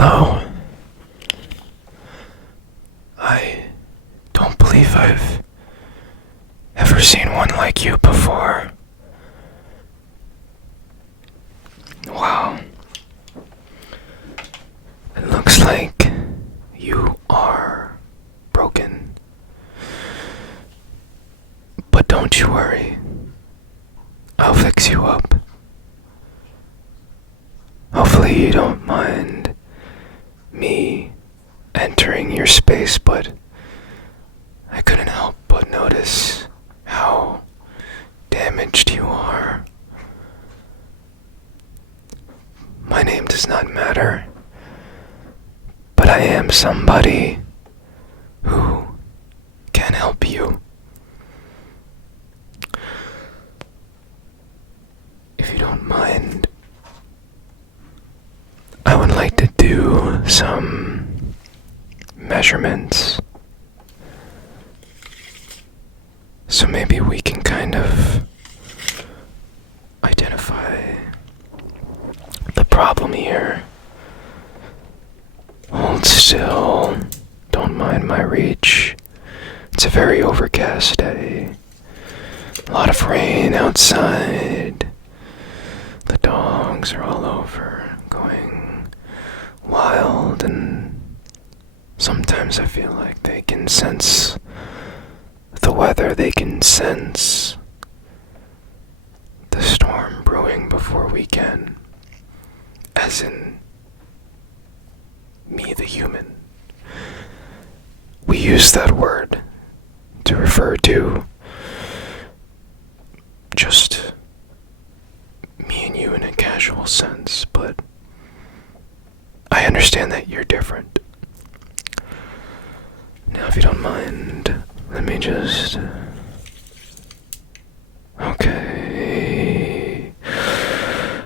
Hello. I don't believe I've ever seen one like you before. Wow. It looks like you are broken. But don't you worry. I'll fix you up. Hopefully you don't mind me entering your space, but I couldn't help but notice how damaged you are. My name does not matter, but I am somebody who can help you. If you don't mind, I would like to do some measurements. So maybe we can kind of identify the problem here. Hold still. Don't mind my reach. It's a very overcast day. A lot of rain outside. The dogs are all over, going wild, and sometimes I feel like they can sense the weather. They can sense the storm brewing before we can. As in, me the human. We use that word to refer to just me and you in a casual sense, but I understand that you're different. Now, if you don't mind, let me just... Okay.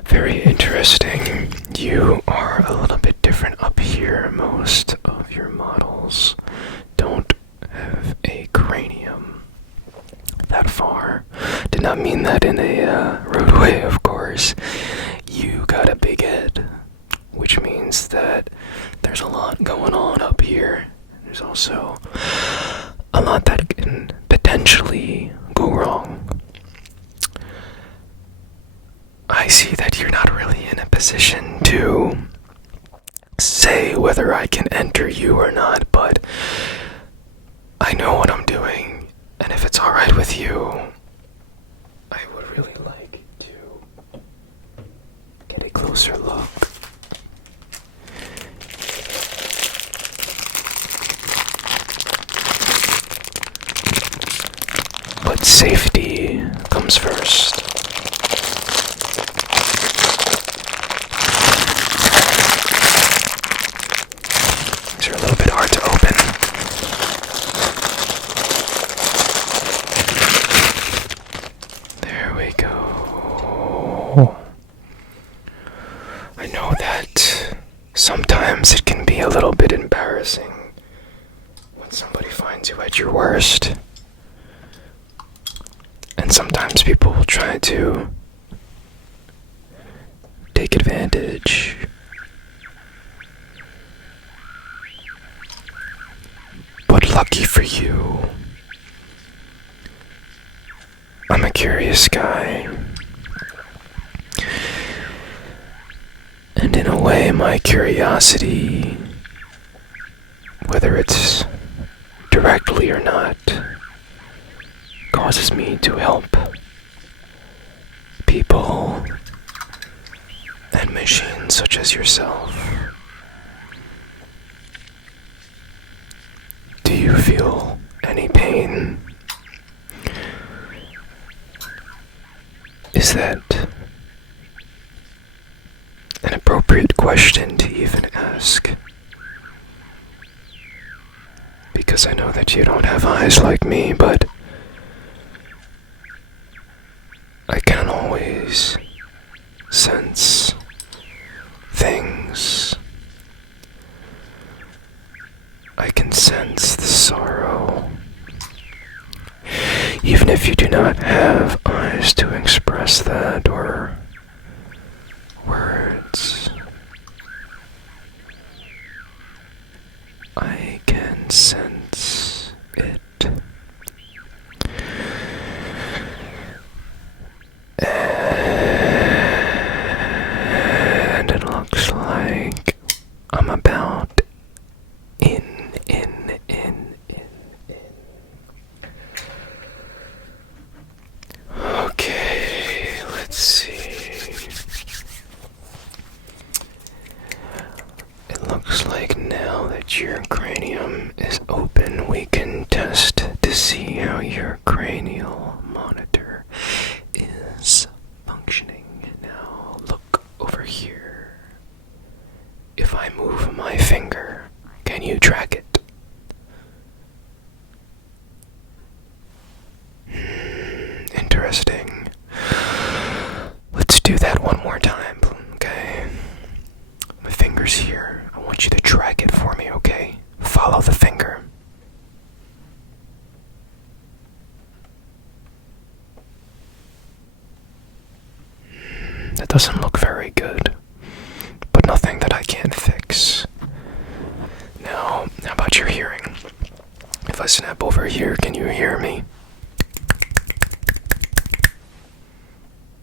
Very interesting. You are a little bit different up here. Most of your models don't have a cranium that far. Did not mean that in a rude way, of course. You got a big head, which means that there's a lot going on up here. There's also a lot that can potentially go wrong. I see that you're not really in a position to say whether I can enter you or not, but I know what I'm doing, and if it's alright with you, I would really like to get a closer look. But safety comes first. These are a little bit hard to open. There we go. I know that sometimes it can be a little bit embarrassing when somebody finds you at your worst. And sometimes people will try to take advantage. But lucky for you, I'm a curious guy. And in a way, my curiosity, whether it's directly or not, causes me to help people and machines such as yourself. Do you feel any pain? Is that an appropriate question to even ask? Because I know that you don't have eyes like me, but I can always sense things. I can sense the sorrow. Even if you do not have eyes to express that or words. over here, if I move my finger, can you track it? Interesting. Let's do that one more time, okay? My finger's here. I want you to track it for me, okay? Follow the finger. That doesn't look very good, but nothing that I can't fix. Now, how about your hearing? If I snap over here, can you hear me?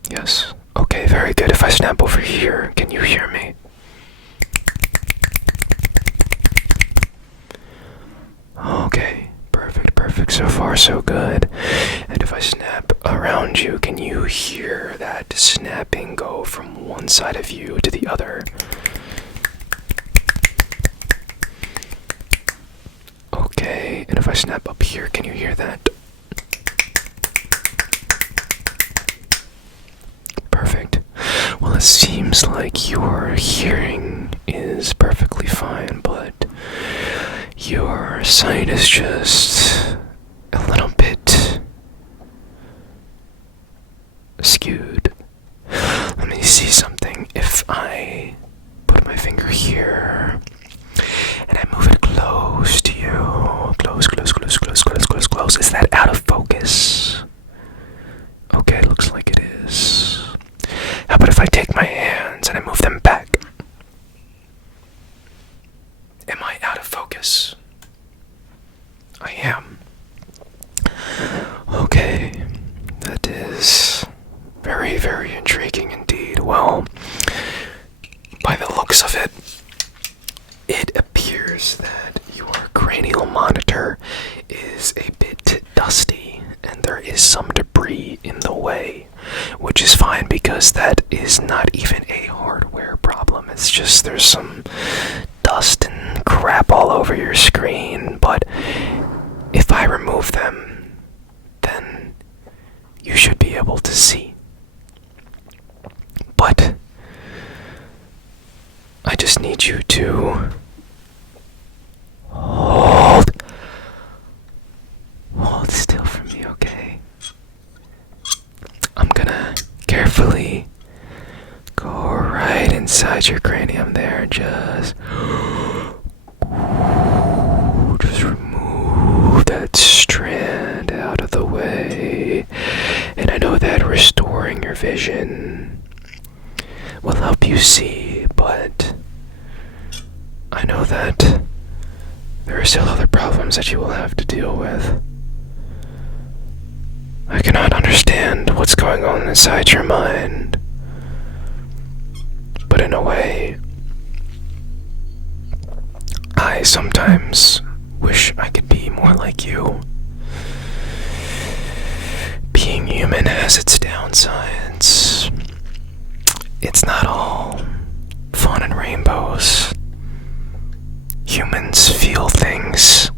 Yes. Okay, very good. If I snap over here, can you hear me? Okay, perfect. So far, so good. And if I snap around you, can you hear that snapping go from one side of you to the other? Okay, and if I snap up here, can you hear that? Perfect. Well, it seems like your hearing is perfectly fine, but your sight is just a little bit skewed. Let me see something. If I put my finger here and I move it close to you, close. Is that out of focus? Okay, looks like it is. How about if I take my hands and I move them back? Am I out of focus? I am. Okay, that is very intriguing indeed. Well, by the looks of it, it appears that your cranial monitor is a bit dusty and there is some debris in the way, which is fine because that is not even a hardware problem. It's just there's some dust and crap all over your screen, but if I remove them, then you should be able to see. But I just need you to hold still for me, okay? I'm gonna carefully go right inside your cranium there, just remove that strand out of the way. And I know that restoring your vision will help you see, but I know that there are still other problems that you will have to deal with. I cannot understand what's going on inside your mind, but in a way, I sometimes wish I could be more like you. Being human has its downsides. It's not all fun and rainbows. Humans feel things.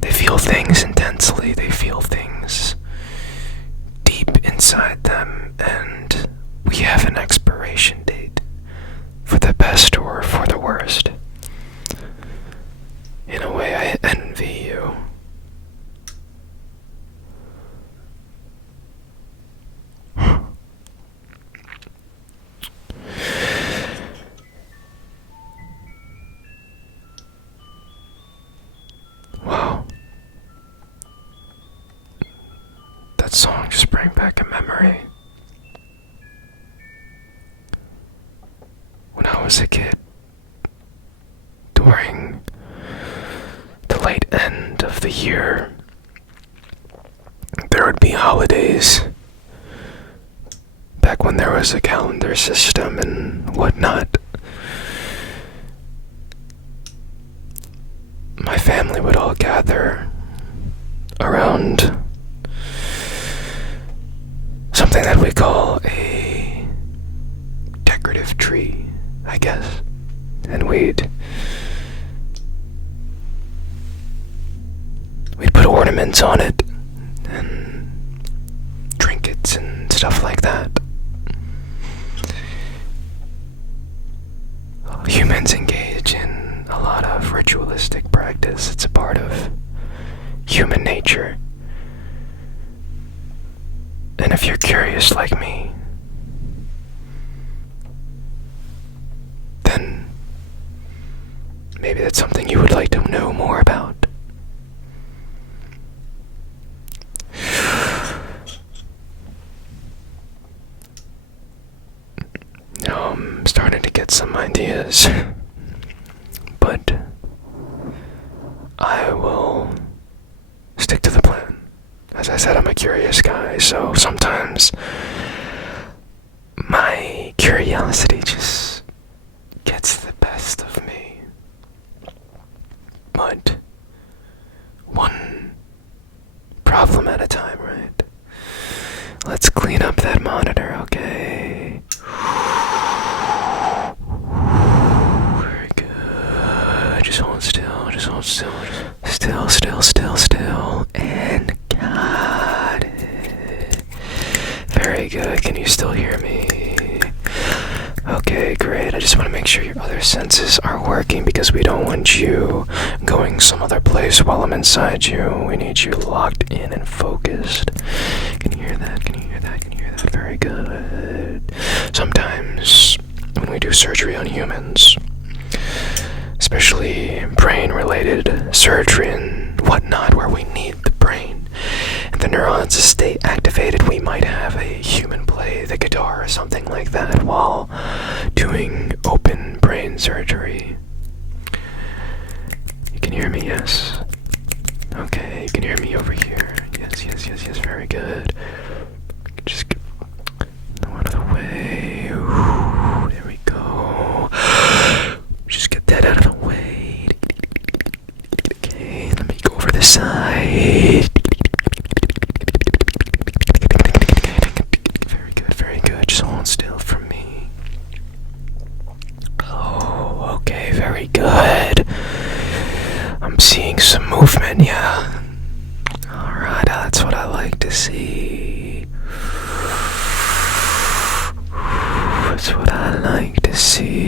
They feel things intensely. They feel things deep inside them, and we have an expiration date for the best or for the worst. In a way, I envy you. Wow. That song just brought back a memory. When I was a kid, during the late end of the year, there would be holidays. Back when there was a calendar system and whatnot, my family would all gather around something that we call a decorative tree, I guess. And we'd put ornaments on it and trinkets and stuff like that. ritualistic practice. It's a part of human nature. And if you're curious like me, then maybe that's something you would like to know more about. Now I'm starting to get some ideas, but I will stick to the plan. As I said, I'm a curious guy, so sometimes my curiosity just gets the best of me. But one problem at a time, right? Let's clean up that monitor, okay? Very good. Just hold still, just hold still. Still. And got it. Very good. Can you still hear me? Okay, great. I just want to make sure your other senses are working because we don't want you going some other place while I'm inside you. We need you locked in and focused. Can you hear that? Can you hear that? Can you hear that? Very good. Sometimes when we do surgery on humans, especially brain-related surgery and whatnot, where we need the brain and the neurons to stay activated, we might have a human play the guitar or something like that while doing open brain surgery. You can hear me, yes? Okay, you can hear me over here. Yes, very good. Just get out of the way. Ooh, there we go. Just get that out of the way. Okay, let me go over the side. Very good. Just hold still for me. Oh, okay, very good. I'm seeing some movement, yeah. Alright, that's what I like to see. That's what I like to see.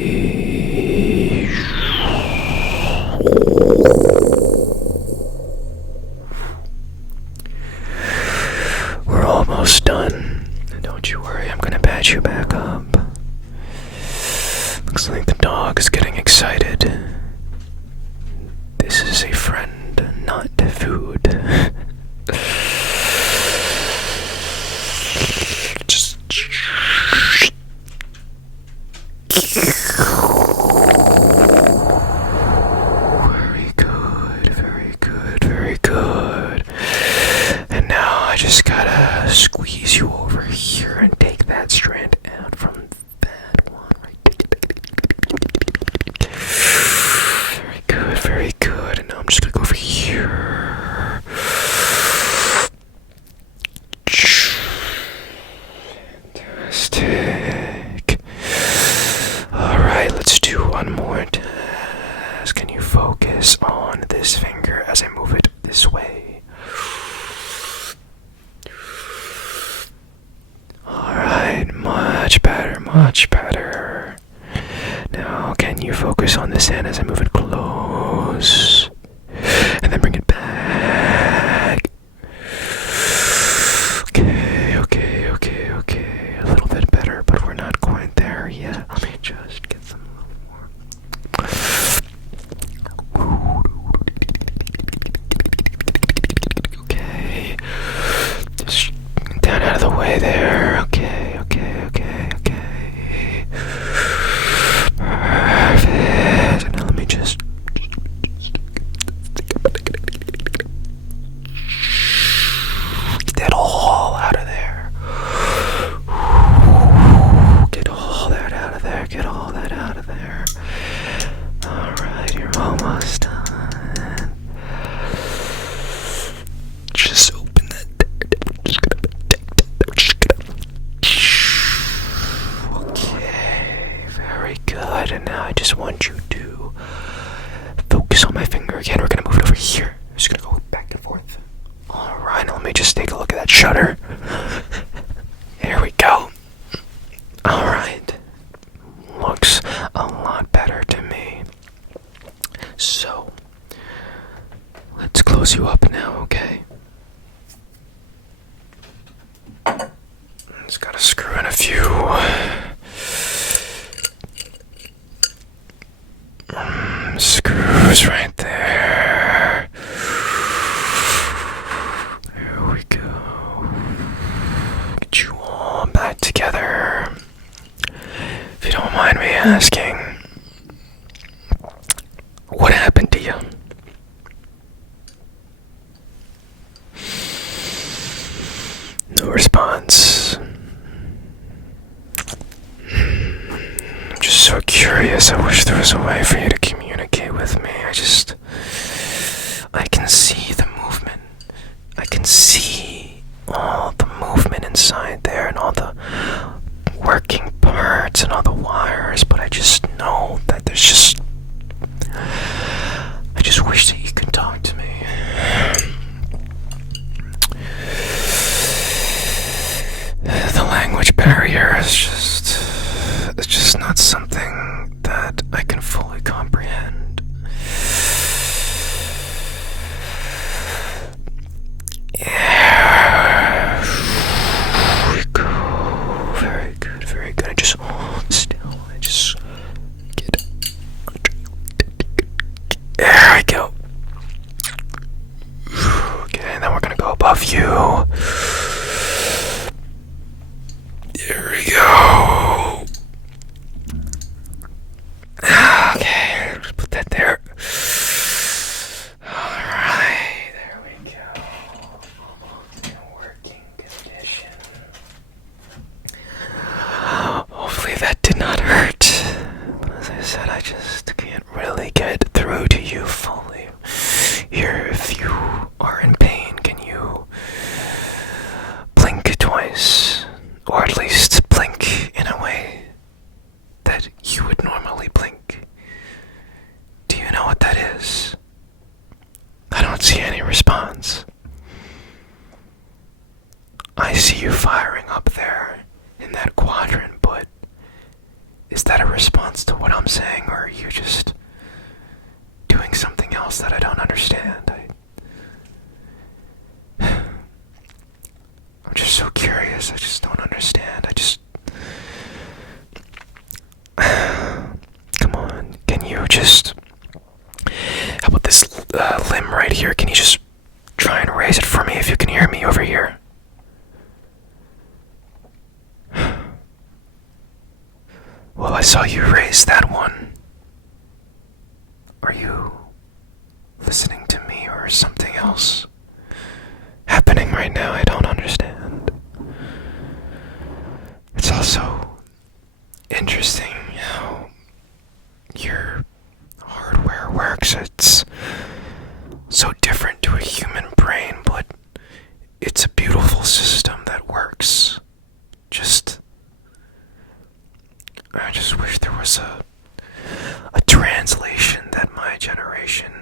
We're almost done. Don't you worry, I'm gonna patch you back up. Looks like the dog is getting excited. This is a friend, not food. Just... Very good. And now I just gotta squeeze you over here and take that strand out from that one right there. Very good. And now I'm just gonna go over here. Fantastic. Alright, let's do one more task. Can you focus on this finger as I move it this way? Alright, much better. Now, can you focus on this hand as I move it close? And then bring it back. Okay. A little bit better, but we're not quite there yet. Let me just get some more. Okay. Just down out of the way there. Okay. Perfect. And now let me just get that all out of there. Get all that out of there. Alright, you're almost done. Just open that door. Okay, very good. And now I just want you to focus on my finger again. We're gonna move it over here. Just gonna go back and forth. Alright, now let me just take a look at that shutter. There we go. Alright. Looks a lot better to me. So, asking, what happened to you? No response. I'm just so curious. I wish there was a way for you to communicate with me. I can see the movement. I can see all the movement inside there and all the working parts and all the wires, but I just know that I just wish that you could talk to me. The language barrier is just not something that I can fully comprehend. Yeah. Very good, very good. I just hold still. I just get. There we go. Okay, then we're gonna go above you. There we go. Okay, just put that there. Alright, there we go. Almost in working condition. Hopefully that did not hurt. But as I said, I just can't really get through to you fully. Here, if you are in pain, can you blink twice? Or at least blink in a way that you would normally blink. Do you know what that is? I don't see any response. I see you firing up there in that quadrant, but is that a response to what I'm saying, or are you just doing something else that I don't understand? I'm just so curious. I just don't understand. Come on. Can you just... How about this limb right here? Can you just try and raise it for me if you can hear me over here? Well, I saw you raise that one. Are you listening to me, or is something else happening right now? I don't understand. It's also interesting how your hardware works. It's so different to a human brain, but it's a beautiful system that works. I just wish there was a translation that my generation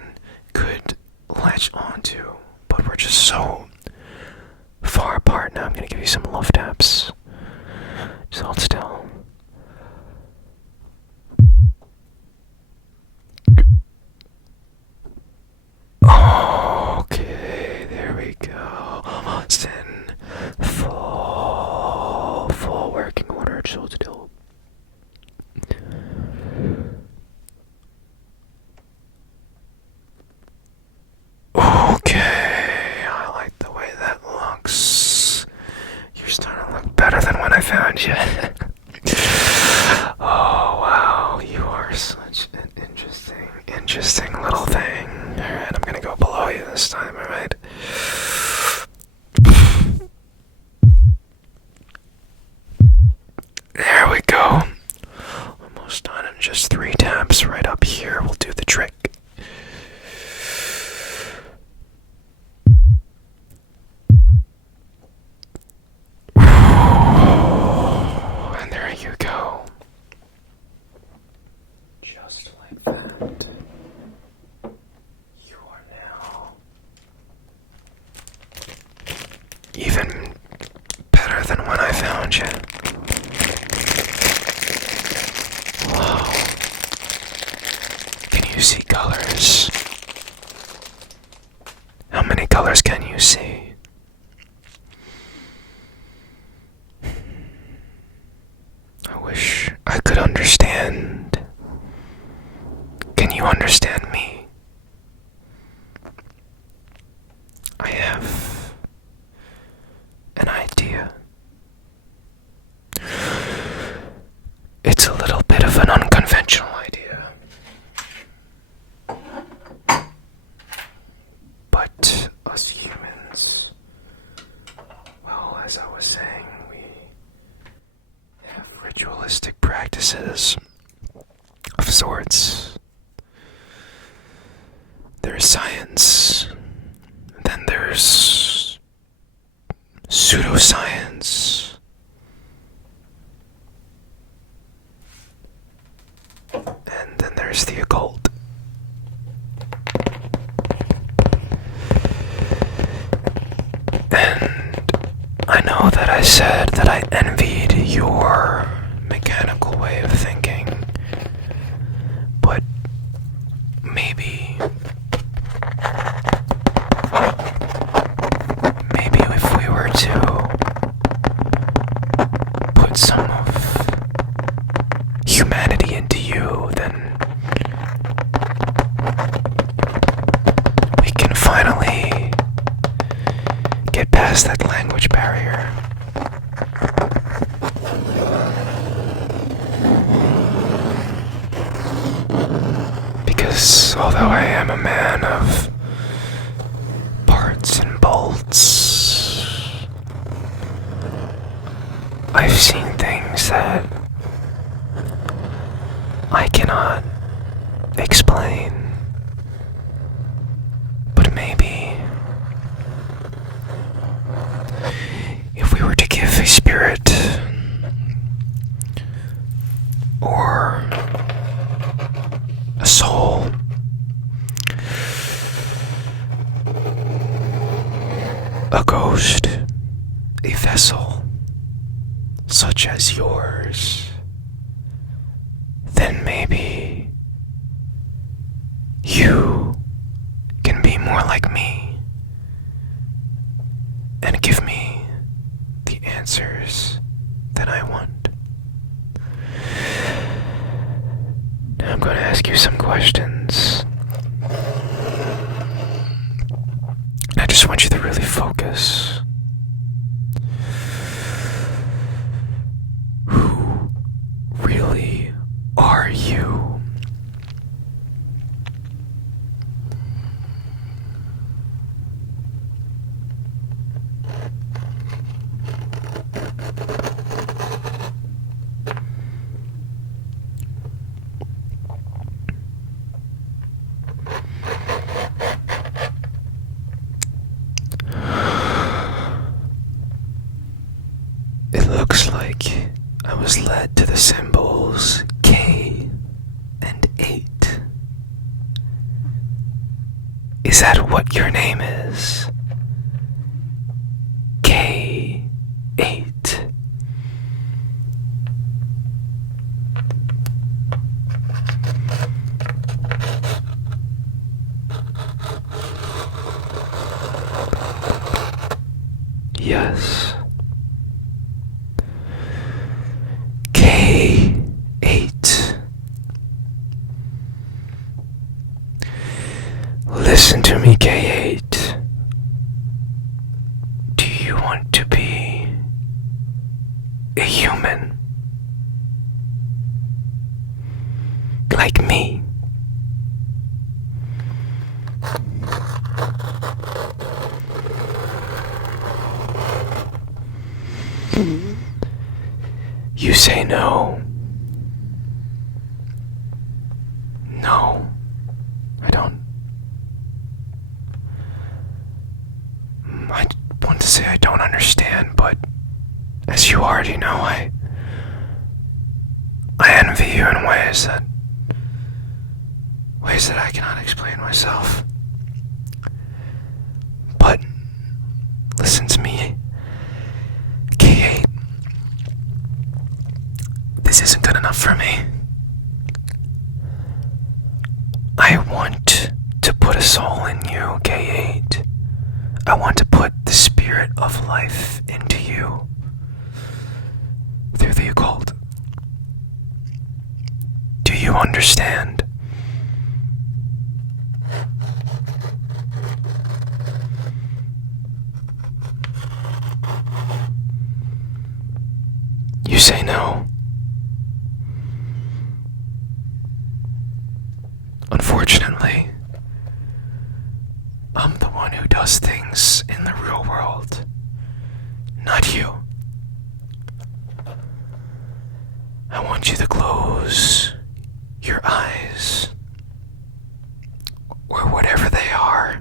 could latch onto, but we're just so far apart now. I'm gonna give you some love taps. Just hold still. Okay, there we go. Almost in full working order. Just hold still. Okay, I like the way that looks. You're starting to look better than when I found you. Oh wow, you are such an interesting little thing. Alright, I'm gonna go below you this time, alright? There we go. Almost done in just 3 taps right up here. We'll do the trick. And there you go. Just like that. You are now even better than when I found you. Wow. Can you see colors? How many colors can you see? I wish I could understand. Can you understand me? I have an idea. It's a little bit of an uncomfortable ritualistic practices of sorts. There's science, then there's pseudoscience, and then there's the occult. And I know that I said that I envied your mechanical way of thinking, but maybe if we were to put some of humanity into you, then we can finally get past that language barrier. Because although I am a man of parts and bolts, I've seen things that I cannot explain. But maybe if we were to give a spirit or a soul a ghost, a vessel such as yours, then maybe you can be more like me and give me the answers that I want. Now I'm going to ask you some questions. And I just want you to really focus. Who really are you? It looks like I was led to the symbols K and 8. Is that what your name is? K8. Yes. K8. Listen to me, K8. Do you want to be a human? Like me? You say no. No, I don't. I want to say I don't understand, but as you already know, I envy you in ways that I cannot explain myself. But listen to me, K8. This isn't good enough for me. I want to put a soul in you, K8. I want to put the spirit of life into you through the occult. Do you understand? You say no. Unfortunately, I'm the one who does things in the real world, not you. I want you to close your eyes, or whatever they are,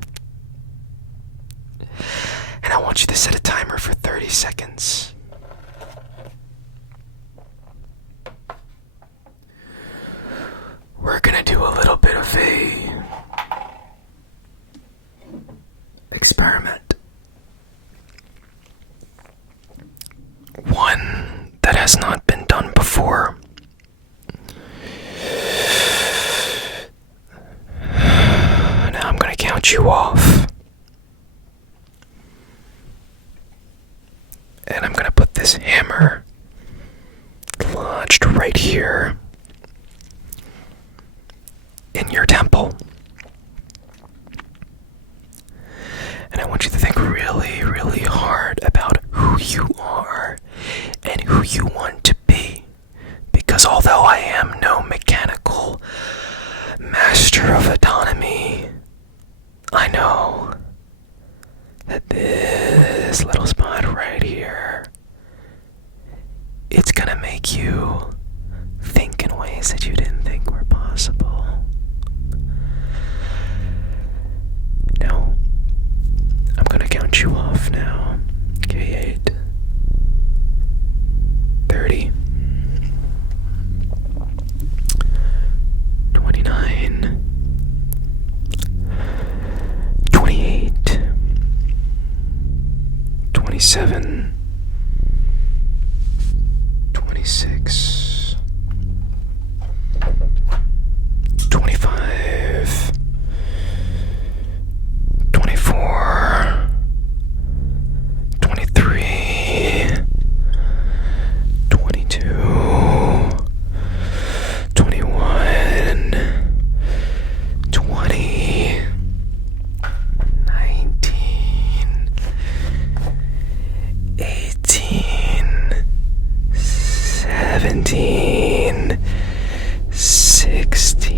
and I want you to set a timer for 30 seconds. We're gonna do a little bit of a experiment. One that has not been done before. Now I'm gonna count you off. And I'm gonna put this hammer lodged right here in your temple. And I want you to think really, really hard about who you are and who you want to be. Because although I am no mechanical master of autonomy, I know that this little spot right here, it's gonna make you think in ways that you didn't think were possible. Now, I'm gonna count you off now. Okay, 8, 30, 29, 28, 27, 26, 25, 24, 23, 22, 21, 20, 19, 18, 17, 16,